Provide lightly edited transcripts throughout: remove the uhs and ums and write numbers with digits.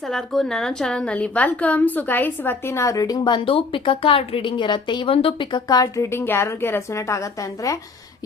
Guys, ಎಲ್ಲರಿಗೂ ನನ್ನ channel ನಲ್ಲಿ ವೆಲ್ಕಮ್. ಸೊ ಗೈಸ್, ಇವತ್ತಿನ ರೀಡಿಂಗ್ ಬಂದು ಪಿಕ್ ಅ ಕಾರ್ಡ್ ರೀಡಿಂಗ್ ಇರುತ್ತೆ. ಈ ಒಂದು ಪಿಕ್ ಅ ಕಾರ್ಡ್ ರೀಡಿಂಗ್ ಯಾರಿಗೆ ರೆಸೊನೇಟ್ ಆಗುತ್ತೆ ಅಂದ್ರೆ,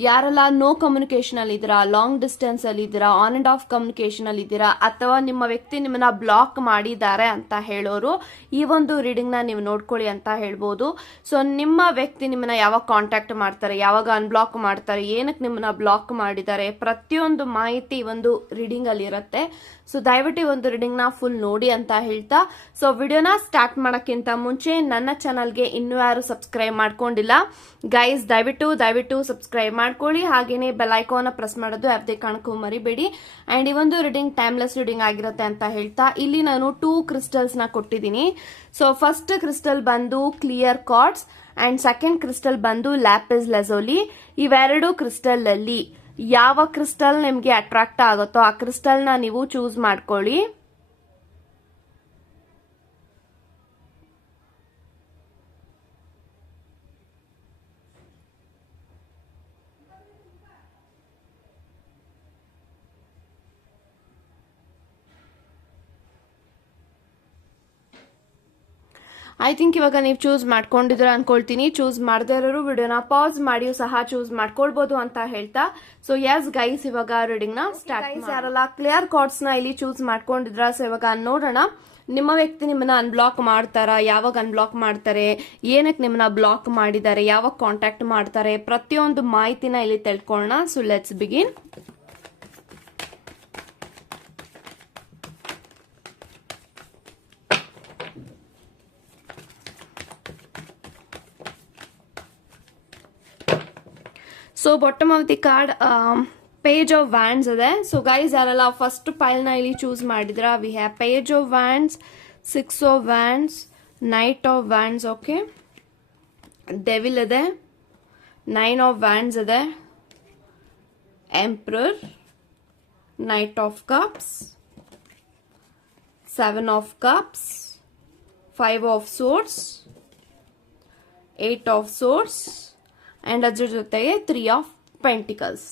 ಯಾರೆಲ್ಲ ನೋ ಕಮ್ಯುನಿಕೇಶನ್ ಅಲ್ಲಿ ಇದ್ದೀರಾ, ಲಾಂಗ್ ಡಿಸ್ಟೆನ್ಸ್ ಅಲ್ಲಿ ಇದ್ದೀರಾ, ಆನ್ ಅಂಡ್ ಆಫ್ ಕಮ್ಯುನಿಕೇಶನ್ ಅಲ್ಲಿ ಇದ್ದೀರಾ, ಅಥವಾ ನಿಮ್ಮ ವ್ಯಕ್ತಿ ನಿಮ್ಮನ್ನ ಬ್ಲಾಕ್ ಮಾಡಿದ್ದಾರೆ ಅಂತ ಹೇಳೋರು ಈ ಒಂದು ರೀಡಿಂಗ್ ನ ನೀವು ನೋಡ್ಕೊಳ್ಳಿ ಅಂತ ಹೇಳ್ಬೋದು. ಸೊ ನಿಮ್ಮ ವ್ಯಕ್ತಿ ನಿಮ್ಮನ್ನ ಯಾವಾಗ ಕಾಂಟ್ಯಾಕ್ಟ್ ಮಾಡ್ತಾರೆ, ಯಾವಾಗ ಅನ್ಬ್ಲಾಕ್ ಮಾಡ್ತಾರೆ, ಏನಕ್ಕೆ ನಿಮ್ಮನ್ನ ಬ್ಲಾಕ್ ಮಾಡಿದ್ದಾರೆ, ಪ್ರತಿಯೊಂದು ಮಾಹಿತಿ ಒಂದು ರೀಡಿಂಗ್ ಅಲ್ಲಿ ಇರುತ್ತೆ. ಸೊ ದಯವಿಟ್ಟು ಒಂದು ರೀಡಿಂಗ್ ನ ಫುಲ್ ನೋಡಿ ಅಂತ ಹೇಳ್ತಾ, ಸೊ ವಿಡಿಯೋನ ಸ್ಟಾರ್ಟ್ ಮಾಡಕ್ಕಿಂತ ಮುಂಚೆ ನನ್ನ ಚಾನಲ್ಗೆ ಇನ್ನೂ ಯಾರು ಸಬ್ಸ್ಕ್ರೈಬ್ ಮಾಡ್ಕೊಂಡಿಲ್ಲ ಗೈಸ್, ದಯವಿಟ್ಟು ಸಬ್ಸ್ಕ್ರೈಬ್ ಮಾಡ್ಕೊಳ್ಳಿ. ಹಾಗೇನೆ ಬೆಲ್ ಐಕಾನ್ ಪ್ರೆಸ್ ಮಾಡೋದು ಯಾವ್ದೇ ಕಾರಣಕ್ಕೂ ಮರಿಬೇಡಿ. ಅಂಡ್ ಈ ಒಂದು ರೀಡಿಂಗ್ ಟೈಮ್ಲೆಸ್ ರೀಡಿಂಗ್ ಆಗಿರುತ್ತೆ ಅಂತ ಹೇಳ್ತಾ, ಇಲ್ಲಿ ನಾನು 2 ಕ್ರಿಸ್ಟಲ್ಸ್ ನ ಕೊಟ್ಟಿದ್ದೀನಿ. ಸೊ ಫಸ್ಟ್ ಕ್ರಿಸ್ಟಲ್ ಬಂದು clear cards and second crystal ಬಂದು ಲ್ಯಾಪಿಸ್ ಲೆಜೋಲಿ. ಇವೆರಡು ಕ್ರಿಸ್ಟಲ್ ಅಲ್ಲಿ ಯಾವ ಕ್ರಿಸ್ಟಲ್ ನಿಮ್ಗೆ ಅಟ್ರಾಕ್ಟ್ ಆಗುತ್ತೋ ಆ ಕ್ರಿಸ್ಟಲ್ ನ ನೀವು ಚೂಸ್ ಮಾಡ್ಕೊಳ್ಳಿ. ಐ ಥಿಂಕ್ ಇವಾಗ ನೀವು ಚೂಸ್ ಮಾಡ್ಕೊಂಡಿದ್ರ ಅನ್ಕೊಳ್ತೀನಿ. ಚೂಸ್ ಮಾಡದೇ ಇರೋರು ವಿಡಿಯೋನ ಪಾಸ್ ಮಾಡಿ ಸಹ ಚೂಸ್ ಮಾಡ್ಕೊಳ್ಬಹುದು ಅಂತ ಹೇಳ್ತಾ, ಸೊ ಎಸ್ ಗೈಸ್, ಇವಾಗ ರೀಡಿಂಗ್ ನ ಸ್ಟಾರ್ಟ್. ಯಾರಲ್ಲ ಕ್ಲಿಯರ್ ಕಾರ್ಡ್ಸ್ ನ ಇಲ್ಲಿ ಚೂಸ್ ಮಾಡ್ಕೊಂಡಿದ್ರ, ಸೊ ಇವಾಗ ನೋಡೋಣ ನಿಮ್ಮ ವ್ಯಕ್ತಿ ನಿಮ್ಮನ್ನ ಅನ್ಬ್ಲಾಕ್ ಮಾಡ್ತಾರಾ, ಯಾವಾಗ ಅನ್ಬ್ಲಾಕ್ ಮಾಡ್ತಾರೆ, ಏನಕ್ಕೆ ನಿಮ್ಮನ್ನ ಬ್ಲಾಕ್ ಮಾಡಿದ್ದಾರೆ, ಯಾವಾಗ ಕಾಂಟ್ಯಾಕ್ಟ್ ಮಾಡ್ತಾರೆ, ಪ್ರತಿಯೊಂದು ಮಾಹಿತಿನ ಇಲ್ಲಿ ತಿಳ್ಕೊಳ್ಳೋಣ. So let's begin. So bottom of the card page of wands ಇದೆ. ಸೊ ಗೈಸ್, ಯಾರೆಲ್ಲ ಫಸ್ಟ್ ಪೈಲ್ ನ ಇಲ್ಲಿ ಚೂಸ್ ಮಾಡಿದ್ರ, we have page of wands, 6 of wands, knight of wands, okay, devil ಇದೆ, 9 ಆಫ್ ವ್ಯಾಂಡ್ಸ್ ಇದೆ, emperor, knight of cups, 7 of cups, 5 of swords, 8 of swords and ಅದ್ರ ಜೊತೆಗೆ 3 of pentacles.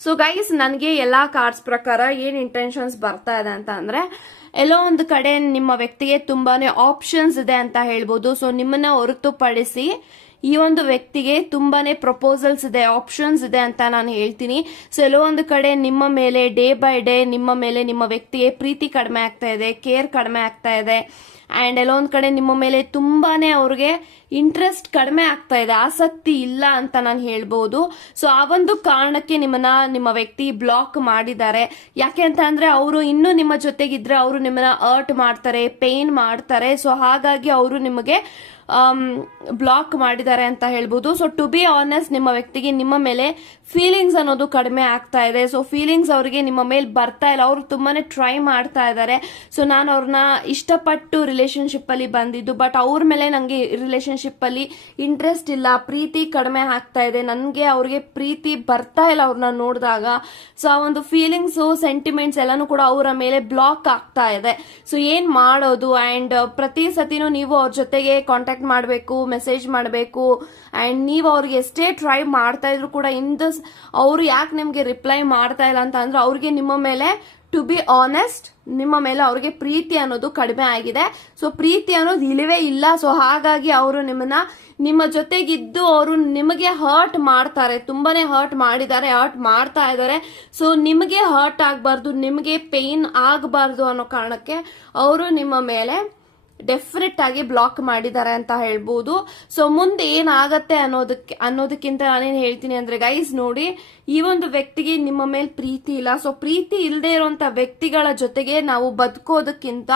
So guys, ನನಗೆ ಎಲ್ಲಾ cards ಪ್ರಕಾರ ಏನ್ intentions ಬರ್ತಾ ಇದೆ ಅಂತ ಅಂದ್ರೆ, ಎಲ್ಲೋ ಒಂದು ಕಡೆ ನಿಮ್ಮ ವ್ಯಕ್ತಿಗೆ ತುಂಬಾನೇ ಆಪ್ಷನ್ಸ್ ಇದೆ ಅಂತ ಹೇಳ್ಬೋದು. ಸೊ ನಿಮ್ಮನ್ನ ಹೊರತುಪಡಿಸಿ ಈ ಒಂದು ವ್ಯಕ್ತಿಗೆ ತುಂಬಾನೇ ಪ್ರಪೋಸಲ್ಸ್ ಇದೆ, ಆಪ್ಷನ್ಸ್ ಇದೆ ಅಂತ ನಾನು ಹೇಳ್ತೀನಿ. ಸೊ ಎಲ್ಲೋ ಒಂದು ಕಡೆ ನಿಮ್ಮ ಮೇಲೆ ಡೇ ಬೈ ಡೇ ನಿಮ್ಮ ಮೇಲೆ ನಿಮ್ಮ ವ್ಯಕ್ತಿಗೆ ಪ್ರೀತಿ ಕಡಿಮೆ ಆಗ್ತಾ ಇದೆ, ಕೇರ್ ಕಡಿಮೆ ಆಗ್ತಾ ಇದೆ. ಅಂಡ್ ಎಲ್ಲೋ ಒಂದ್ ಕಡೆ ನಿಮ್ಮ ಮೇಲೆ ತುಂಬಾನೇ ಅವ್ರಿಗೆ ಇಂಟ್ರೆಸ್ಟ್ ಕಡಿಮೆ ಆಗ್ತಾ ಇದೆ, ಆಸಕ್ತಿ ಇಲ್ಲ ಅಂತ ನಾನು ಹೇಳ್ಬಹುದು. ಸೊ ಆ ಒಂದು ಕಾರಣಕ್ಕೆ ನಿಮ್ಮನ್ನ ನಿಮ್ಮ ವ್ಯಕ್ತಿ ಬ್ಲಾಕ್ ಮಾಡಿದ್ದಾರೆ. ಯಾಕೆ ಅಂತ ಅಂದ್ರೆ, ಅವರು ಇನ್ನೂ ನಿಮ್ಮ ಜೊತೆಗಿದ್ರೆ ಅವರು ನಿಮ್ಮನ್ನ ಹರ್ಟ್ ಮಾಡ್ತಾರೆ, ಪೇನ್ ಮಾಡ್ತಾರೆ. ಸೊ ಹಾಗಾಗಿ ಅವರು ನಿಮಗೆ ಬ್ಲಾಕ್ ಮಾಡಿದ್ದಾರೆ ಅಂತ ಹೇಳ್ಬೋದು. ಸೊ ಟು ಬಿ ಆನೆಸ್ಟ್, ನಿಮ್ಮ ವ್ಯಕ್ತಿಗೆ ನಿಮ್ಮ ಮೇಲೆ ಫೀಲಿಂಗ್ಸ್ ಅನ್ನೋದು ಕಡಿಮೆ ಆಗ್ತಾ ಇದೆ. ಸೊ ಫೀಲಿಂಗ್ಸ್ ಅವರಿಗೆ ನಿಮ್ಮ ಮೇಲೆ ಬರ್ತಾ ಇಲ್ಲ, ಅವರು ತುಂಬಾನೇ ಟ್ರೈ ಮಾಡ್ತಾ ಇದ್ದಾರೆ. ಸೊ ನಾನು ಅವ್ರನ್ನ ಇಷ್ಟಪಟ್ಟು ರಿಲೇಶನ್ಶಿಪ್ ಅಲ್ಲಿ ಬಂದಿದ್ದು, ಬಟ್ ಅವ್ರ ಮೇಲೆ ನಂಗೆ ರಿಲೇಶನ್ಶಿಪ್ ಅಲ್ಲಿ ಇಂಟ್ರೆಸ್ಟ್ ಇಲ್ಲ, ಪ್ರೀತಿ ಕಡಿಮೆ ಆಗ್ತಾ ಇದೆ, ನನ್ಗೆ ಅವ್ರಿಗೆ ಪ್ರೀತಿ ಬರ್ತಾ ಇಲ್ಲ ಅವ್ರನ್ನ ನೋಡಿದಾಗ. ಸೊ ಆ ಒಂದು ಫೀಲಿಂಗ್ಸ್, ಸೆಂಟಿಮೆಂಟ್ಸ್ ಎಲ್ಲಾನು ಕೂಡ ಅವರ ಮೇಲೆ ಬ್ಲಾಕ್ ಆಗ್ತಾ ಇದೆ. ಸೊ ಏನ್ ಮಾಡೋದು? ಅಂಡ್ ಪ್ರತಿ ಸತಿನೂ ನೀವು ಅವ್ರ ಜೊತೆಗೆ ಕಾಂಟ್ಯಾಕ್ಟ್ ಮಾಡಬೇಕು, ಮೆಸೇಜ್ ಮಾಡಬೇಕು. ಅಂಡ್ ನೀವು ಅವ್ರಿಗೆ ಎಷ್ಟೇ ಟ್ರೈ ಮಾಡ್ತಾ ಇದ್ರು ಕೂಡ ಅವ್ರು ಯಾಕೆ ನಿಮ್ಗೆ ರಿಪ್ಲೈ ಮಾಡ್ತಾ ಇಲ್ಲ ಅಂತ ಅಂದ್ರೆ, ಅವ್ರಿಗೆ ನಿಮ್ಮ ಮೇಲೆ, ಟು ಬಿ ಆನೆಸ್ಟ್, ನಿಮ್ಮ ಮೇಲೆ ಅವ್ರಿಗೆ ಪ್ರೀತಿ ಅನ್ನೋದು ಕಡಿಮೆ ಆಗಿದೆ. ಸೊ ಪ್ರೀತಿ ಅನ್ನೋದು ಇಲ್ಲವೇ ಇಲ್ಲ. ಸೊ ಹಾಗಾಗಿ ಅವರು ನಿಮ್ಮ ಜೊತೆಗಿದ್ದು ಅವರು ನಿಮಗೆ ಹರ್ಟ್ ಮಾಡ್ತಾರೆ, ತುಂಬಾನೇ ಹರ್ಟ್ ಮಾಡಿದ್ದಾರೆ, ಹರ್ಟ್ ಮಾಡ್ತಾ ಇದ್ದಾರೆ. ಸೊ ನಿಮಗೆ ಹರ್ಟ್ ಆಗಬಾರ್ದು, ನಿಮಗೆ ಪೇನ್ ಆಗಬಾರ್ದು ಅನ್ನೋ ಕಾರಣಕ್ಕೆ ಅವರು ನಿಮ್ಮ ಮೇಲೆ ಡೆಫಿನೆಟ್ ಆಗಿ ಬ್ಲಾಕ್ ಮಾಡಿದ್ದಾರೆ ಅಂತ ಹೇಳ್ಬೋದು. ಸೊ ಮುಂದೆ ಏನಾಗತ್ತೆ ಅನ್ನೋದಕ್ಕಿಂತ ನಾನೇನ್ ಹೇಳ್ತೀನಿ ಅಂದ್ರೆ, ಗೈಸ್ ನೋಡಿ, ಈ ಒಂದು ವ್ಯಕ್ತಿಗೆ ನಿಮ್ಮ ಮೇಲೆ ಪ್ರೀತಿ ಇಲ್ಲ. ಸೊ ಪ್ರೀತಿ ಇಲ್ಲದೆ ಇರುವಂತ ವ್ಯಕ್ತಿಗಳ ಜೊತೆಗೆ ನಾವು ಬದುಕೋದಕ್ಕಿಂತ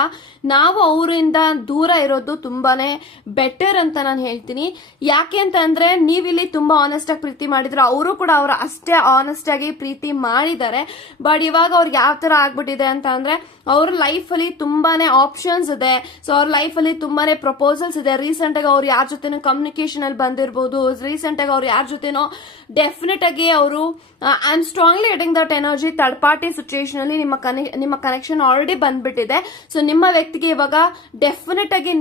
ನಾವು ಅವರಿಂದ ದೂರ ಇರೋದು ತುಂಬಾನೇ ಬೆಟರ್ ಅಂತ ನಾನು ಹೇಳ್ತೀನಿ. ಯಾಕೆ ಅಂತ ಅಂದ್ರೆ, ನೀವಿಲ್ಲಿ ತುಂಬಾ ಆನೆಸ್ಟ್ ಆಗಿ ಪ್ರೀತಿ ಮಾಡಿದ್ರೆ, ಅವರು ಕೂಡ ಅವ್ರ ಅಷ್ಟೇ ಆನೆಸ್ಟ್ ಆಗಿ ಪ್ರೀತಿ ಮಾಡಿದ್ದಾರೆ. ಬಟ್ ಇವಾಗ ಅವ್ರಿಗೆ ಯಾವ ತರ ಆಗ್ಬಿಟ್ಟಿದೆ ಅಂತ ಅಂದ್ರೆ, ಅವ್ರ ಲೈಫ್ ಅಲ್ಲಿ ತುಂಬಾನೇ ಆಪ್ಷನ್ಸ್ ಇದೆ. ಸೊ ಅವ್ರ ಅವ್ರ ಲೈಫ್ ಅಲ್ಲಿ ತುಂಬಾನೇ ಪ್ರಪೋಸಲ್ಸ್ ಇದೆ. ರೀಸೆಂಟ್ ಆಗಿ ಅವ್ರು ಯಾರ ಜೊತೆನೋ ಕಮ್ಯುನಿಕೇಶನ್ ಅಲ್ಲಿ ಬಂದಿರಬಹುದು. ರೀಸೆಂಟ್ ಆಗಿ ಅವ್ರು ಯಾರ ಜೊತೆನೋ ಡೆಫಿನೆಟ್ ಆಗಿ ಅವರು I am strongly getting that energy. Third party situation ಅಲ್ಲಿ ನಿಮ್ಮ ಕನೆಕ್ಷನ್ ಆಲ್ರೆಡಿ ಬಂದ್ಬಿಟ್ಟಿದೆ. ಸೊ ನಿಮ್ಮ ವ್ಯಕ್ತಿಗೆ ಇವಾಗ ಡೆಫಿನೆಟ್ ಆಗಿ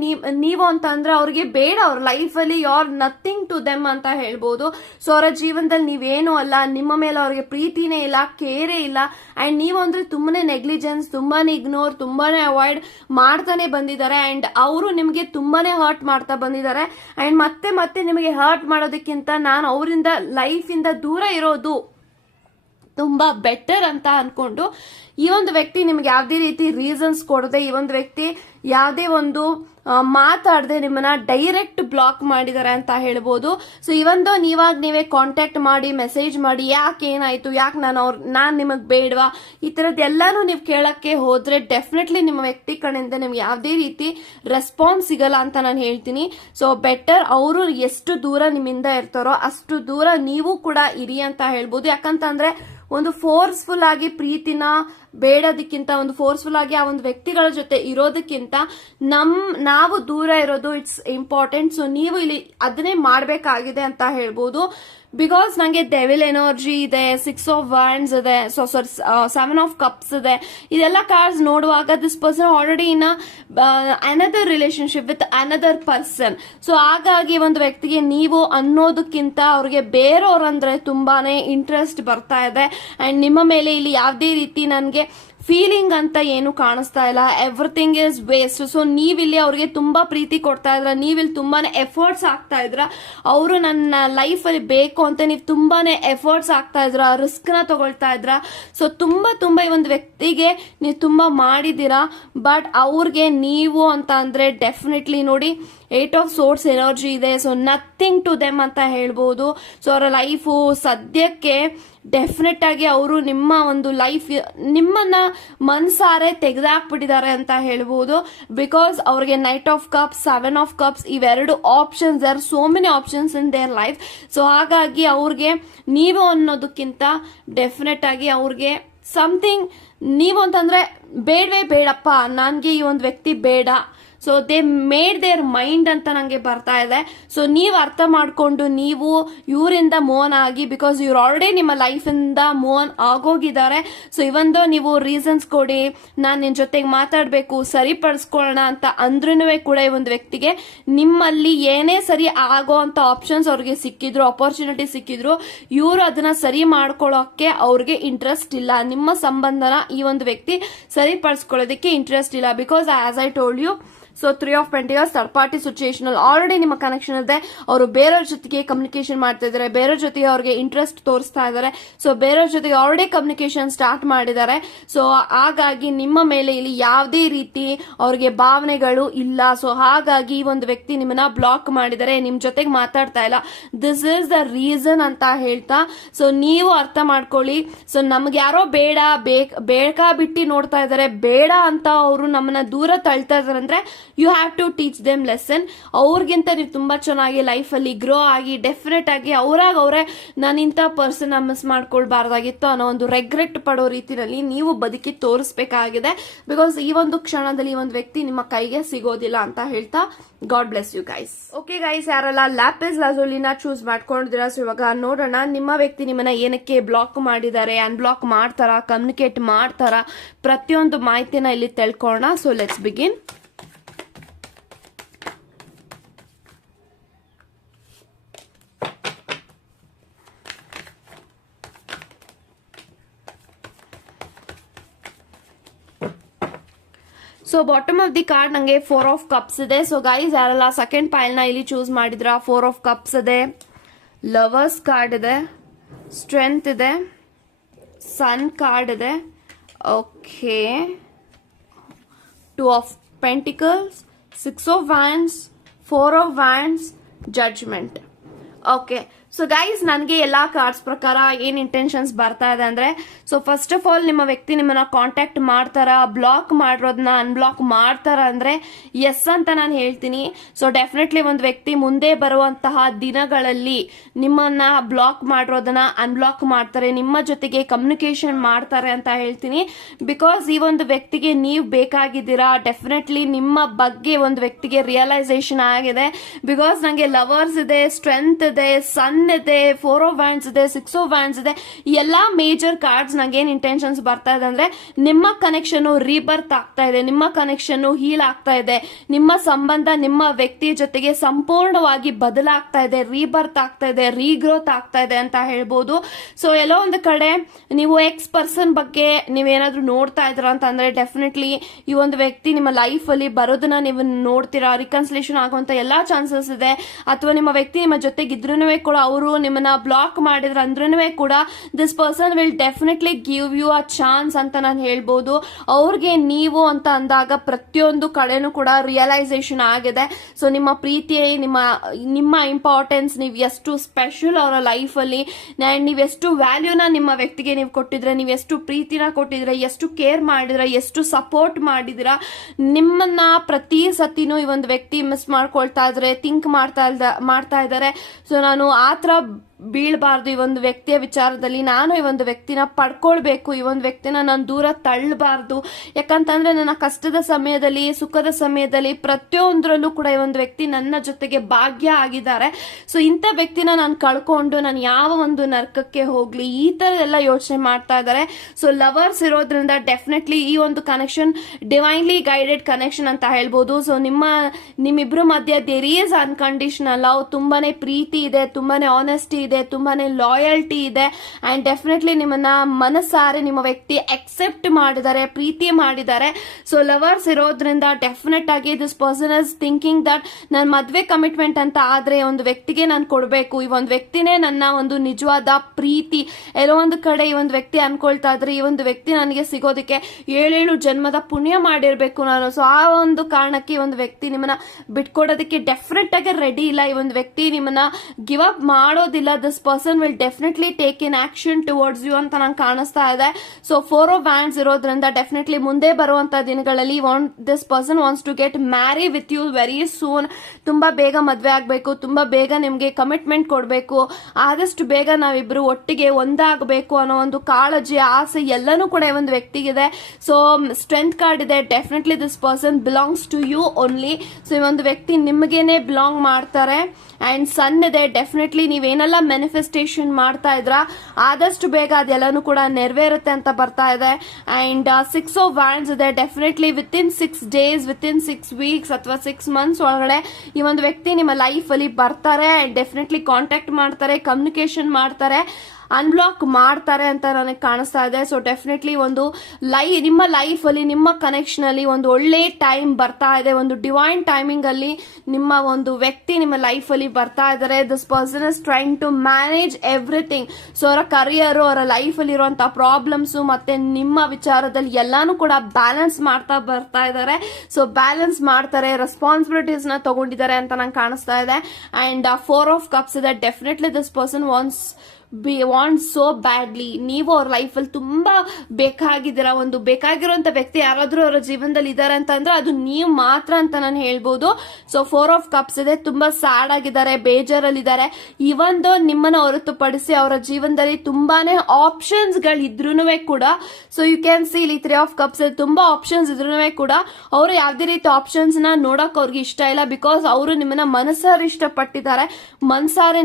ನೀವು ಅಂತ ಅಂದ್ರೆ ಅವ್ರಿಗೆ ಬೇಡ, ಅವ್ರ ಲೈಫ್ ಅಲ್ಲಿ you are nothing to them ಅಂತ ಹೇಳ್ಬೋದು. ಸೊ ಅವರ ಜೀವನದಲ್ಲಿ ನೀವೇನು ಅಲ್ಲ, ನಿಮ್ಮ ಮೇಲೆ ಅವ್ರಿಗೆ ಪ್ರೀತಿನೇ ಇಲ್ಲ, ಕೇರೇ ಇಲ್ಲ. ಅಂಡ್ ನೀವು ಅಂದ್ರೆ ತುಂಬಾನೇ ನೆಗ್ಲಿಜೆನ್ಸ್, ತುಂಬಾನೇ ಇಗ್ನೋರ್, ತುಂಬಾನೇ ಅವಾಯ್ಡ್ ಮಾಡ್ತಾನೆ ಬಂದಿದ್ದಾರೆ. ಅಂಡ್ ಅವರು ನಿಮಗೆ ತುಂಬಾನೇ ಹರ್ಟ್ ಮಾಡ್ತಾ ಬಂದಿದ್ದಾರೆ. ಅಂಡ್ ಮತ್ತೆ ಮತ್ತೆ ನಿಮಗೆ ಹರ್ಟ್ ಮಾಡೋದಕ್ಕಿಂತ ನಾನು ಅವರಿಂದ ಲೈಫ್ ಇಂದ ದೂರ ಇರೋದು ತುಂಬಾ ಬೆಟರ್ ಅಂತ ಅನ್ಕೊಂಡು ಈ ಒಂದು ವ್ಯಕ್ತಿ ನಿಮ್ಗೆ ಯಾವ್ದೇ ರೀತಿ ರೀಸನ್ಸ್ ಕೊಡದೆ, ಈ ಒಂದು ವ್ಯಕ್ತಿ ಯಾವ್ದೇ ಒಂದು ಮಾತಾಡದೆ ನಿಮ್ಮನ್ನ ಡೈರೆಕ್ಟ್ ಬ್ಲಾಕ್ ಮಾಡಿದ್ದಾರೆ ಅಂತ ಹೇಳ್ಬೋದು. ಸೊ ಇವೊಂದು ನೀವೇ ಕಾಂಟ್ಯಾಕ್ಟ್ ಮಾಡಿ ಮೆಸೇಜ್ ಮಾಡಿ ಯಾಕೆ ಏನಾಯ್ತು, ಯಾಕೆ ನಾನ್ ನಿಮಗ್ ಬೇಡವಾ, ಈ ತರದ್ ಎಲ್ಲಾನು ನೀವು ಕೇಳಕ್ಕೆ ಹೋದ್ರೆ ಡೆಫಿನೆಟ್ಲಿ ನಿಮ್ಮ ವ್ಯಕ್ತಿ ಕಡೆಯಿಂದ ನಿಮ್ಗೆ ಯಾವ್ದೇ ರೀತಿ ರೆಸ್ಪಾನ್ಸ್ ಸಿಗಲ್ಲ ಅಂತ ನಾನು ಹೇಳ್ತೀನಿ. ಸೊ ಬೆಟರ್ ಅವರು ಎಷ್ಟು ದೂರ ನಿಮ್ಮಿಂದ ಇರ್ತಾರೋ ಅಷ್ಟು ದೂರ ನೀವು ಕೂಡ ಇರಿ ಅಂತ ಹೇಳ್ಬೋದು. ಯಾಕಂತಂದ್ರೆ ಒಂದು ಫೋರ್ಸ್ಫುಲ್ ಆಗಿ ಪ್ರೀತಿನ ಬೇಡೋದಕ್ಕಿಂತ, ಒಂದು ಫೋರ್ಸ್ಫುಲ್ ಆಗಿ ಆ ಒಂದು ವ್ಯಕ್ತಿಗಳ ಜೊತೆ ಇರೋದಕ್ಕಿಂತ ನಾವು ದೂರ ಇರೋದು ಇಟ್ಸ್ ಇಂಪಾರ್ಟೆಂಟ್. ಸೊ ನೀವು ಇಲ್ಲಿ ಅದನ್ನೇ ಮಾಡ್ಬೇಕಾಗಿದೆ ಅಂತ ಹೇಳ್ಬೋದು. ಬಿಕಾಸ್ ನಂಗೆ ಡೆವಿಲ್ ಎನರ್ಜಿ ಇದೆ, 6 of Wands ಇದೆ, ಸಾರಿ 7 of Cups ಇದೆ. ಇದೆಲ್ಲ ಕಾರ್ಡ್ಸ್ ನೋಡುವಾಗ this person already in another relationship with another person. So ಹಾಗಾಗಿ ಒಂದು ವ್ಯಕ್ತಿಗೆ ನೀವು ಅನ್ನೋದಕ್ಕಿಂತ ಅವ್ರಿಗೆ ಬೇರೆಯವ್ರಂದ್ರೆ ತುಂಬಾನೇ ಇಂಟ್ರೆಸ್ಟ್ ಬರ್ತಾ ಇದೆ. ಅಂಡ್ ನಿಮ್ಮ ಮೇಲೆ ಇಲ್ಲಿ ಯಾವ್ದೇ ರೀತಿ ನನ್ಗೆ ಫೀಲಿಂಗ್ ಅಂತ ಏನು ಕಾಣಿಸ್ತಾ ಇಲ್ಲ, ಎವ್ರಿಥಿಂಗ್ ಇಸ್ ವೇಸ್ಟ್. ಸೊ ನೀವಿಲ್ಲಿ ಅವ್ರಿಗೆ ತುಂಬಾ ಪ್ರೀತಿ ಕೊಡ್ತಾ ಇದ್ರ, ನೀವಿಲ್ಲಿ ತುಂಬಾನೇ ಎಫರ್ಟ್ಸ್ ಆಗ್ತಾ ಇದ್ರ, ಅವರು ನನ್ನ ಲೈಫ್ ಅಲ್ಲಿ ಬೇಕು ಅಂತ ನೀವು ತುಂಬಾನೇ ಎಫರ್ಟ್ಸ್ ಆಗ್ತಾ ಇದ್ರ, ರಿಸ್ಕ್ ನ ತಗೊಳ್ತಾ ಇದ್ರ. ಸೊ ತುಂಬಾ ಈ ಒಂದು ವ್ಯಕ್ತಿಗೆ ನೀವು ತುಂಬಾ ಮಾಡಿದೀರಾ. ಬಟ್ ಅವ್ರಿಗೆ ನೀವು ಅಂತ ಅಂದ್ರೆ ಡೆಫಿನೆಟ್ಲಿ ನೋಡಿ 8 of Swords ಎನರ್ಜಿ ಇದೆ. ಸೊ ನಥಿಂಗ್ ಟು ದೆಮ್ ಅಂತ ಹೇಳ್ಬೋದು. ಸೊ ಅವರ ಲೈಫು ಸದ್ಯಕ್ಕೆ ಡೆಫಿನೆಟ್ ಆಗಿ ಅವರು ನಿಮ್ಮ ಒಂದು ಲೈಫ್ ನಿಮ್ಮನ್ನ ಮನ್ಸಾರೆ ತೆಗೆದಾಕ್ಬಿಟ್ಟಿದ್ದಾರೆ ಅಂತ ಹೇಳ್ಬೋದು. ಬಿಕಾಸ್ ಅವ್ರಿಗೆ Knight of Cups, 7 of Cups ಇವೆರಡು options, there so many options in their life. So ಹಾಗಾಗಿ ಅವ್ರಿಗೆ ನೀವು ಅನ್ನೋದಕ್ಕಿಂತ ಡೆಫಿನೆಟ್ ಆಗಿ ಅವ್ರಿಗೆ ಸಮಥಿಂಗ್ ನೀವು ಅಂತಂದ್ರೆ ಬೇಡಪ್ಪ, ನನ್ಗೆ ಈ ಒಂದು ವ್ಯಕ್ತಿ ಬೇಡ. So they made their mind ಅಂತ ನಂಗೆ ಬರ್ತಾ ಇದೆ. ಸೊ ನೀವು ಅರ್ಥ ಮಾಡ್ಕೊಂಡು ನೀವು ಇವರಿಂದ ಮೋನ್ ಆಗಿ, ಬಿಕಾಸ್ ಇವ್ರು ಆಲ್ರೆಡಿ ನಿಮ್ಮ ಲೈಫ್ ಇಂದ ಮೋನ್ ಆಗೋಗಿದ್ದಾರೆ. ಸೊ ಇವೊಂದು ನೀವು ರೀಸನ್ಸ್ ಕೊಡಿ, ನಾನ್ ನಿನ್ ಜೊತೆಗೆ ಮಾತಾಡ್ಬೇಕು, ಸರಿಪಡಿಸ್ಕೊಳ್ಳೋಣ ಅಂತ ಅಂದ್ರೂ ಕೂಡ ಈ ಒಂದು ವ್ಯಕ್ತಿಗೆ ನಿಮ್ಮಲ್ಲಿ ಏನೇ ಸರಿ ಆಗೋ ಅಂತ ಆಪ್ಷನ್ಸ್ ಅವ್ರಿಗೆ ಸಿಕ್ಕಿದ್ರು, ಅಪರ್ಚುನಿಟಿ ಸಿಕ್ಕಿದ್ರು, ಇವರು ಅದನ್ನ ಸರಿ ಮಾಡ್ಕೊಳ್ಳೋಕೆ ಅವ್ರಿಗೆ ಇಂಟ್ರೆಸ್ಟ್ ಇಲ್ಲ. ನಿಮ್ಮ ಸಂಬಂಧನ ಈ ಒಂದು ವ್ಯಕ್ತಿ ಸರಿಪಡಿಸ್ಕೊಳ್ಳೋದಕ್ಕೆ ಇಂಟ್ರೆಸ್ಟ್ ಇಲ್ಲ. Because as I told you, so 3 of Pentacles third party situation ಅಲ್ಲಿ ಆಲ್ರೆಡಿ ನಿಮ್ಮ ಕನೆಕ್ಷನ್ ಇದೆ. ಅವರು ಬೇರೆಯವ್ರ ಜೊತೆಗೆ ಕಮ್ಯುನಿಕೇಶನ್ ಮಾಡ್ತಾ ಇದ್ದಾರೆ, ಬೇರೆಯವ್ರ ಜೊತೆಗೆ ಅವ್ರಿಗೆ ಇಂಟ್ರೆಸ್ಟ್ ತೋರಿಸ್ತಾ ಇದ್ದಾರೆ. ಸೊ ಬೇರೆಯವ್ರ ಜೊತೆಗೆ ಆಲ್ರೆಡಿ ಕಮ್ಯುನಿಕೇಶನ್ ಸ್ಟಾರ್ಟ್ ಮಾಡಿದ್ದಾರೆ. ಸೊ ಹಾಗಾಗಿ ನಿಮ್ಮ ಮೇಲೆ ಇಲ್ಲಿ ಯಾವುದೇ ರೀತಿ ಅವ್ರಿಗೆ ಭಾವನೆಗಳು ಇಲ್ಲ. ಸೊ ಹಾಗಾಗಿ ಈ ಒಂದು ವ್ಯಕ್ತಿ ನಿಮ್ಮನ್ನ ಬ್ಲಾಕ್ ಮಾಡಿದ್ದಾರೆ, ನಿಮ್ ಜೊತೆಗೆ ಮಾತಾಡ್ತಾ ಇಲ್ಲ. ದಿಸ್ ಇಸ್ ದ ರೀಸನ್ ಅಂತ ಹೇಳ್ತಾ, ಸೊ ನೀವು ಅರ್ಥ ಮಾಡ್ಕೊಳ್ಳಿ. ಸೊ ನಮ್ಗೆ ಯಾರೋ ಬೇಕಾ ಬಿಟ್ಟು ನೋಡ್ತಾ ಇದ್ದಾರೆ, ಬೇಡ ಅಂತ ಅವರು ನಮ್ಮನ್ನ ದೂರ ತಳ್ತಾ ಇದಾರೆ ಅಂದ್ರೆ you have to teach them lesson. ಅವ್ರಿಗಿಂತ ನೀವು ತುಂಬಾ ಚೆನ್ನಾಗಿ ಲೈಫ್ ಅಲ್ಲಿ ಗ್ರೋ ಆಗಿ ಡೆಫಿನೆಟ್ ಆಗಿ ಅವರೇ ನಾನು ಇಂಥ ಪರ್ಸನ್ ಮಿಸ್ ಮಾಡ್ಕೊಳ್ಬಾರ್ದಾಗಿತ್ತು ಅನ್ನೋ ಒಂದು ರೆಗ್ರೆಟ್ ಪಡೋ ರೀತಿಯಲ್ಲಿ ನೀವು ಬದುಕಿ ತೋರಿಸಬೇಕಾಗಿದೆ. ಬಿಕಾಸ್ ಈ ಒಂದು ಕ್ಷಣದಲ್ಲಿ ಈ ಒಂದು ವ್ಯಕ್ತಿ ನಿಮ್ಮ ಕೈಗೆ ಸಿಗೋದಿಲ್ಲ ಅಂತ ಹೇಳ್ತಾ God bless you guys. Okay guys, ಯಾರೆಲ್ಲ ಲ್ಯಾಪಿಸ್ ಲಾಜೋಲಿನ ಚೂಸ್ ಮಾಡ್ಕೊಂಡಿದ್ದೀರಾ, ಸೊ ಇವಾಗ ನೋಡೋಣ ನಿಮ್ಮ ವ್ಯಕ್ತಿ ನಿಮ್ಮನ್ನ ಏನಕ್ಕೆ ಬ್ಲಾಕ್ ಮಾಡಿದ್ದಾರೆ, ಅನ್ಬ್ಲಾಕ್ ಮಾಡ್ತಾರ, ಕಮ್ಯುನಿಕೇಟ್ ಮಾಡ್ತಾರ, ಪ್ರತಿಯೊಂದು ಮಾಹಿತಿನ ಇಲ್ಲಿ ತಿಳ್ಕೊಳ್ಳೋಣ. So let's begin. So bottom of the card ನಂಗೆ 4 of Cups ಇದೆ. ಸೊ ಗೈಸ್, ಯಾರೆಲ್ಲ ಸೆಕೆಂಡ್ ಪೈಲ್ ನ ಇಲ್ಲಿ ಚೂಸ್ ಮಾಡಿದ್ರ, 4 of Cups ಇದೆ, ಲವರ್ಸ್ ಕಾರ್ಡ್ ಇದೆ, ಸ್ಟ್ರೆಂತ್ ಇದೆ, ಸನ್ ಕಾರ್ಡ್ ಇದೆ, okay, 2 of Pentacles, 6 of Wands, 4 of Wands, judgement. Okay, so guys, ನನಗೆ ಎಲ್ಲಾ ಕಾರ್ಡ್ಸ್ ಪ್ರಕಾರ ಏನ್ ಇಂಟೆನ್ಷನ್ಸ್ ಬರ್ತಾ ಇದೆ ಅಂದ್ರೆ, ಸೊ ಫಸ್ಟ್ ಆಫ್ ಆಲ್ ನಿಮ್ಮ ವ್ಯಕ್ತಿ ನಿಮ್ಮನ್ನ ಕಾಂಟ್ಯಾಕ್ಟ್ ಮಾಡ್ತಾರ, ಬ್ಲಾಕ್ ಮಾಡಿರೋದನ್ನ ಅನ್ಬ್ಲಾಕ್ ಮಾಡ್ತಾರ ಅಂದ್ರೆ ಎಸ್ ಅಂತ ನಾನು ಹೇಳ್ತೀನಿ. ಸೊ ಡೆಫಿನೆಟ್ಲಿ ಒಂದು ವ್ಯಕ್ತಿ ಮುಂದೆ ಬರುವಂತಹ ದಿನಗಳಲ್ಲಿ ನಿಮ್ಮನ್ನ ಬ್ಲಾಕ್ ಮಾಡಿರೋದನ್ನ ಅನ್ಬ್ಲಾಕ್ ಮಾಡ್ತಾರೆ, ನಿಮ್ಮ ಜೊತೆಗೆ ಕಮ್ಯುನಿಕೇಶನ್ ಮಾಡ್ತಾರೆ ಅಂತ ಹೇಳ್ತೀನಿ. ಬಿಕಾಸ್ ಈ ಒಂದು ವ್ಯಕ್ತಿಗೆ ನೀವು ಬೇಕಾಗಿದ್ದೀರಾ. ಡೆಫಿನೆಟ್ಲಿ ನಿಮ್ಮ ಬಗ್ಗೆ ಒಂದು ವ್ಯಕ್ತಿಗೆ ರಿಯಲೈಸೇಷನ್ ಆಗಿದೆ. ಬಿಕಾಸ್ ನಂಗೆ ಲವರ್ಸ್ ಇದೆ, ಸ್ಟ್ರೆಂತ್ ಇದೆ, ಸನ್ ಇದೆ, 4 of Wands ಇದೆ, 6 of Wands ಇದೆ. ಎಲ್ಲಾ ಮೇಜರ್ ಕಾರ್ಡ್ಸ್ ನಂಗೆ ಏನ್ ಇಂಟೆನ್ಷನ್ಸ್ ಬರ್ತಾ ಇದೆ ಅಂದ್ರೆ, ನಿಮ್ಮ ಕನೆಕ್ಷನ್ ರೀಬರ್ತ್ ಆಗ್ತಾ ಇದೆ, ನಿಮ್ಮ ಕನೆಕ್ಷನ್ ಹೀಲ್ ಆಗ್ತಾ ಇದೆ, ನಿಮ್ಮ ಸಂಬಂಧ ನಿಮ್ಮ ವ್ಯಕ್ತಿಯ ಜೊತೆಗೆ ಸಂಪೂರ್ಣವಾಗಿ ಬದಲಾಗ್ತಾ ಇದೆ, ರೀಬರ್ತ್ ಆಗ್ತಾ ಇದೆ, ರೀಗ್ರೋತ್ ಆಗ್ತಾ ಇದೆ ಅಂತ ಹೇಳ್ಬೋದು. ಸೊ ಎಲ್ಲೋ ಒಂದು ಕಡೆ ನೀವು ಎಕ್ಸ್ ಪರ್ಸನ್ ಬಗ್ಗೆ ನೀವೇನಾದ್ರೂ ನೋಡ್ತಾ ಇದ್ರ ಅಂತಂದ್ರೆ ಡೆಫಿನೆಟ್ಲಿ ಈ ಒಂದು ವ್ಯಕ್ತಿ ನಿಮ್ಮ ಲೈಫ್ ಅಲ್ಲಿ ಬರೋದನ್ನ ನೀವು ನೋಡ್ತೀರಾ. ರಿಕನ್ಸಿಲೇಷನ್ ಆಗುವಂತ ಎಲ್ಲಾ ಚಾನ್ಸಸ್ ಇದೆ. ಅಥವಾ ನಿಮ್ಮ ವ್ಯಕ್ತಿ ನಿಮ್ಮ ಜೊತೆಗಿದ್ರೂ ಕೂಡ ಅವರು ನಿಮ್ಮನ್ನ ಬ್ಲಾಕ್ ಮಾಡಿದ್ರ ಅಂದ್ರೂ ಕೂಡ this person will definitely give you a chance ಅಂತ ನಾನು ಹೇಳ್ಬೋದು. ಅವ್ರಿಗೆ ನೀವು ಅಂತ ಅಂದಾಗ ಪ್ರತಿಯೊಂದು ಕಡೆನೂ ಕೂಡ ರಿಯಲೈಸೇಷನ್ ಆಗಿದೆ. ಸೊ ನಿಮ್ಮ ಪ್ರೀತಿ, ನಿಮ್ಮ ಇಂಪಾರ್ಟೆನ್ಸ್, ನೀವು ಎಷ್ಟು ಸ್ಪೆಷಲ್ ಅವರ ಲೈಫ್ ಅಲ್ಲಿ, ನೀವೆಷ್ಟು ವ್ಯಾಲ್ಯೂನ ನಿಮ್ಮ ವ್ಯಕ್ತಿಗೆ ನೀವು ಕೊಟ್ಟಿದ್ರೆ, ನೀವೆಷ್ಟು ಪ್ರೀತಿನ ಕೊಟ್ಟಿದ್ರೆ, ಎಷ್ಟು ಕೇರ್ ಮಾಡಿದ್ರೆ, ಎಷ್ಟು ಸಪೋರ್ಟ್ ಮಾಡಿದಿರಾ, ನಿಮ್ಮನ್ನ ಪ್ರತಿ ಸತಿನೂ ಈ ಒಂದು ವ್ಯಕ್ತಿ ಮಿಸ್ ಮಾಡ್ಕೊಳ್ತಾ ಇದ್ರೆ, ಥಿಂಕ್ ಮಾಡ್ತಾ ಇದ್ದಾರೆ. ಸೊ ನಾನು ಆತರ ಬೀಳ್ಬಾರ್ದು ಈ ಒಂದು ವ್ಯಕ್ತಿಯ ವಿಚಾರದಲ್ಲಿ. ನಾನು ಈ ಒಂದು ವ್ಯಕ್ತಿನ ಪಡ್ಕೊಳ್ಬೇಕು, ಈ ಒಂದು ವ್ಯಕ್ತಿನ ನಾನು ದೂರ ತಳ್ಳಬಾರ್ದು. ಯಾಕಂತಂದ್ರೆ ನನ್ನ ಕಷ್ಟದ ಸಮಯದಲ್ಲಿ, ಸುಖದ ಸಮಯದಲ್ಲಿ ಪ್ರತಿಯೊಂದರಲ್ಲೂ ಕೂಡ ಈ ಒಂದು ವ್ಯಕ್ತಿ ನನ್ನ ಜೊತೆಗೆ ಭಾಗ್ಯ ಆಗಿದ್ದಾರೆ. ಸೊ ಇಂಥ ವ್ಯಕ್ತಿನ ನಾನು ಕಳ್ಕೊಂಡು ನಾನು ಯಾವ ಒಂದು ನರ್ಕಕ್ಕೆ ಹೋಗ್ಲಿ, ಈ ತರ ಎಲ್ಲ ಯೋಚನೆ ಮಾಡ್ತಾ ಇದ್ದಾರೆ. ಸೊ ಲವರ್ಸ್ ಇರೋದ್ರಿಂದ ಡೆಫಿನೆಟ್ಲಿ ಈ ಒಂದು ಕನೆಕ್ಷನ್ ಡಿವೈನ್ಲಿ ಗೈಡೆಡ್ ಕನೆಕ್ಷನ್ ಅಂತ ಹೇಳ್ಬೋದು. ಸೊ ನಿಮ್ಮಿಬ್ರು ಮಧ್ಯೆ ದೇರ್ ಈಸ್ ಅನ್ಕಂಡೀಷನಲ್ ಲವ್, ತುಂಬಾನೇ ಪ್ರೀತಿ ಇದೆ, ತುಂಬಾನೇ ಆನೆಸ್ಟಿ ಇದೆ, ತುಂಬಾನೇ ಲಾಯಲ್ಟಿ ಇದೆ. ಅಂಡ್ ಡೆಫಿನೆಟ್ಲಿ ನಿಮ್ಮನ್ನ ಮನಸ್ಸಾರೆ ನಿಮ್ಮ ವ್ಯಕ್ತಿ ಅಕ್ಸೆಪ್ಟ್ ಮಾಡಿದ್ದಾರೆ, ಪ್ರೀತಿ ಮಾಡಿದ್ದಾರೆ. ಸೊ ಲವರ್ಸ್ ಇರೋದ್ರಿಂದ ಡೆಫಿನೆಟ್ ಆಗಿ this person is thinking that ನನ್ನ ಮದ್ವೆ ಕಮಿಟ್ಮೆಂಟ್ ಅಂತ ಆದ್ರೆ ಒಂದು ವ್ಯಕ್ತಿಗೆ ನಾನು ಕೊಡಬೇಕು, ಈ ಒಂದು ವ್ಯಕ್ತಿನೇ ನನ್ನ ಒಂದು ನಿಜವಾದ ಪ್ರೀತಿ. ಎಲ್ಲೋ ಒಂದು ಕಡೆ ಈ ಒಂದು ವ್ಯಕ್ತಿ ಅನ್ಕೊಳ್ತಾ ಇದ್ರೆ ಈ ಒಂದು ವ್ಯಕ್ತಿ ನನಗೆ ಸಿಗೋದಕ್ಕೆ 7 ಜನ್ಮದ ಪುಣ್ಯ ಮಾಡಿರ್ಬೇಕು ನಾನು. ಸೊ ಆ ಒಂದು ಕಾರಣಕ್ಕೆ ಈ ಒಂದು ವ್ಯಕ್ತಿ ನಿಮ್ಮನ್ನ ಬಿಟ್ಕೊಡೋದಕ್ಕೆ ಡೆಫಿನೆಟ್ ಆಗಿ ರೆಡಿ ಇಲ್ಲ. ಈ ಒಂದು ವ್ಯಕ್ತಿ ನಿಮ್ಮನ್ನ ಗಿವ್ ಅಪ್ ಮಾಡೋದಿಲ್ಲ. This person will definitely take in action towards you ಅಂತ ನಂಗೆ ಕಾಣಿಸ್ತಾ ಇದೆ. ಸೊ 4 of Wands ಇರೋದ್ರಿಂದ ಡೆಫಿನೆಟ್ಲಿ ಮುಂದೆ ಬರುವಂತ ದಿನಗಳಲ್ಲಿ this person wants to get marry with you very soon. ತುಂಬಾ ಬೇಗ ಮದ್ವೆ ಆಗ್ಬೇಕು, ತುಂಬಾ ಬೇಗ ನಿಮ್ಗೆ ಕಮಿಟ್ಮೆಂಟ್ ಕೊಡ್ಬೇಕು, ಆದಷ್ಟು ಬೇಗ ನಾವಿಬ್ರು ಒಟ್ಟಿಗೆ ಒಂದಾಗಬೇಕು ಅನ್ನೋ ಒಂದು ಕಾಳಜಿ, ಆಸೆ ಎಲ್ಲನೂ ಕೂಡ ಒಂದು ವ್ಯಕ್ತಿಗಿದೆ. ಸೊ ಸ್ಟ್ರೆಂತ್ ಕಾರ್ಡ್ ಇದೆ. Definitely this person belongs to you only. So ಈ ಒಂದು ವ್ಯಕ್ತಿ ನಿಮಗೇನೆ ಬಿಲಾಂಗ್ ಮಾಡ್ತಾರೆ. ಅಂಡ್ ಸನ್ ಇದೆ. ಡೆಫಿನೆಟ್ಲಿ ನೀವೇನೆಲ್ಲ ಮ್ಯಾನಿಫೆಸ್ಟೇಷನ್ ಮಾಡ್ತಾ ಇದ್ರ ಆದಷ್ಟು ಬೇಗ ಅದೆಲ್ಲನೂ ಕೂಡ ನೆರವೇರುತ್ತೆ ಅಂತ ಬರ್ತಾ ಇದೆ. ಅಂಡ್ 6 of Wands ಇದೆ. Definitely within 6 days, within 6 weeks ಅಥವಾ 6 months ಒಳಗಡೆ ಈ ಒಂದು ವ್ಯಕ್ತಿ ನಿಮ್ಮ ಲೈಫ್ ಅಲ್ಲಿ ಬರ್ತಾರೆ. ಅಂಡ್ ಡೆಫಿನೆಟ್ಲಿ ಕಾಂಟ್ಯಾಕ್ಟ್ ಮಾಡ್ತಾರೆ, ಕಮ್ಯುನಿಕೇಶನ್ ಮಾಡ್ತಾರೆ, ಅನ್ಬ್ಲಾಕ್ ಮಾಡ್ತಾರೆ ಅಂತ ನನಗೆ ಕಾಣಿಸ್ತಾ ಇದೆ. ಸೊ ಡೆಫಿನೆಟ್ಲಿ ಒಂದು ನಿಮ್ಮ ಲೈಫ್ ಅಲ್ಲಿ, ನಿಮ್ಮ ಕನೆಕ್ಷನ್ ಅಲ್ಲಿ ಒಂದು ಒಳ್ಳೆ ಟೈಮ್ ಬರ್ತಾ ಇದೆ. ಒಂದು ಡಿವೈನ್ ಟೈಮಿಂಗ್ ಅಲ್ಲಿ ನಿಮ್ಮ ಒಂದು ವ್ಯಕ್ತಿ ನಿಮ್ಮ ಲೈಫ್ ಅಲ್ಲಿ ಬರ್ತಾ ಇದ್ದಾರೆ. This person is trying to manage everything. So ಅವರ ಕರಿಯರ್, ಅವರ ಲೈಫ್ ಅಲ್ಲಿ ಇರುವಂತಹ ಪ್ರಾಬ್ಲಮ್ಸ್ ಮತ್ತೆ ನಿಮ್ಮ ವಿಚಾರದಲ್ಲಿ ಎಲ್ಲಾನು ಕೂಡ ಬ್ಯಾಲೆನ್ಸ್ ಮಾಡ್ತಾ ಬರ್ತಾ ಇದ್ದಾರೆ. ಸೊ ಬ್ಯಾಲೆನ್ಸ್ ಮಾಡ್ತಾರೆ, ರೆಸ್ಪಾನ್ಸಿಬಿಲಿಟೀಸ್ ನ ತಗೊಂಡಿದ್ದಾರೆ ಅಂತ ನಂಗೆ ಕಾಣಿಸ್ತಾ ಇದೆ. ಅಂಡ್ 4 of Cups ಇದೆ. Definitely this person want so badly. ನೀವು ಅವ್ರ ಲೈಫ್ ಅಲ್ಲಿ ತುಂಬಾ ಬೇಕಾಗಿದ್ದೀರಾ. ಒಂದು ಬೇಕಾಗಿರುವಂತ ವ್ಯಕ್ತಿ ಯಾರಾದ್ರೂ ಅವರ ಜೀವನದಲ್ಲಿ ಇದಾರೆ ಅಂತಂದ್ರೆ ಅದು ನೀವು ಮಾತ್ರ ಅಂತ ನಾನು ಹೇಳ್ಬೋದು. ಸೊ 4 of Cups ಇದೆ. ತುಂಬಾ ಸ್ಯಾಡ್ ಆಗಿದ್ದಾರೆ, ಬೇಜಾರಲ್ಲಿದ್ದಾರೆ. ಇವೊಂದು ನಿಮ್ಮನ್ನ ಹೊರತುಪಡಿಸಿ ಅವರ ಜೀವನದಲ್ಲಿ ತುಂಬಾನೇ ಆಪ್ಷನ್ಸ್ ಗಳಿದ್ರೂ ಕೂಡ, ಸೊ ಯು ಕ್ಯಾನ್ ಸಿ ಇಲ್ಲಿ 3 of Cups ತುಂಬಾ ಆಪ್ಷನ್ಸ್ ಇದ್ರೂ ಕೂಡ ಅವರು ಯಾವ್ದೇ ರೀತಿ ಆಪ್ಷನ್ಸ್ ನ ನೋಡಕ್ ಅವ್ರಿಗೆ ಇಷ್ಟ ಇಲ್ಲ. ಬಿಕಾಸ್ ಅವರು ನಿಮ್ಮನ್ನ ಮನಸಾರೆ ಇಷ್ಟಪಟ್ಟಿದ್ದಾರೆ, ಮನ್ಸಾರೆ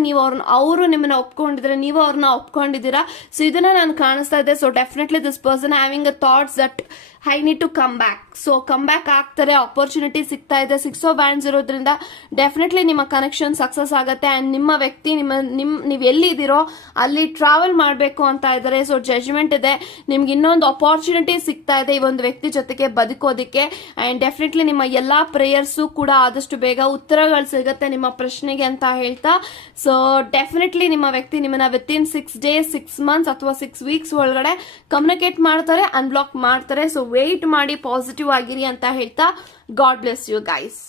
ಅವರು ನಿಮ್ಮನ್ನ ಒಪ್ಕೊಂಡಿದ್ರೆ, ನೀವು ಅವ್ರನ್ನ ಒಪ್ಕೊಂಡಿದ್ದೀರಾ. ಸೊ ಇದನ್ನ ನಾನು ಕಾಣಿಸ್ತಾ ಇದೆ. So definitely this person having a thoughts that I need to come back. So come back ಆಗ್ತಾರೆ, ಆಪರ್ಚುನಿಟಿ ಸಿಗ್ತಾ ಇದೆ. 6 of Wands ಇರೋದ್ರಿಂದ ಡೆಫಿನೆಟ್ಲಿ ನಿಮ್ಮ ಕನೆಕ್ಷನ್ ಸಕ್ಸಸ್ ಆಗುತ್ತೆ. ಅಂಡ್ ನಿಮ್ಮ ವ್ಯಕ್ತಿ ನೀವು ಎಲ್ಲಿದ್ದೀರೋ ಅಲ್ಲಿ ಟ್ರಾವೆಲ್ ಮಾಡಬೇಕು ಅಂತ ಇದ್ದಾರೆ. ಸೊ ಜಜ್ಮೆಂಟ್ ಇದೆ. ನಿಮ್ಗೆ ಇನ್ನೊಂದು ಆಪರ್ಚುನಿಟಿ ಸಿಗ್ತಾ ಇದೆ ಈ ಒಂದು ವ್ಯಕ್ತಿ ಜೊತೆಗೆ ಬದುಕೋದಿಕ್ಕೆ. ಅಂಡ್ ಡೆಫಿನೆಟ್ಲಿ ನಿಮ್ಮ ಎಲ್ಲಾ ಪ್ರೇಯರ್ಸು ಕೂಡ ಆದಷ್ಟು ಬೇಗ ಉತ್ತರಗಳು ಸಿಗುತ್ತೆ ನಿಮ್ಮ ಪ್ರಶ್ನೆಗೆ ಅಂತ ಹೇಳ್ತಾ, ಸೊ ಡೆಫಿನೆಟ್ಲಿ ನಿಮ್ಮ ವ್ಯಕ್ತಿ ನಿಮ್ಮನ್ನ ವಿತಿನ್ 6 days, 6 months ಅಥವಾ 6 weeks ಒಳಗಡೆ ಕಮ್ಯುನಿಕೇಟ್ ಮಾಡ್ತಾರೆ, ಅನ್ಬ್ಲಾಕ್ ಮಾಡ್ತಾರೆ. ಸೊ ವೇಟ್ ಮಾಡಿ, ಪಾಸಿಟಿವ್ ಆಗಿರಿ ಅಂತ ಹೇಳ್ತಾ, ಗಾಡ್ ಬ್ಲೆಸ್ ಯು ಗೈಸ್.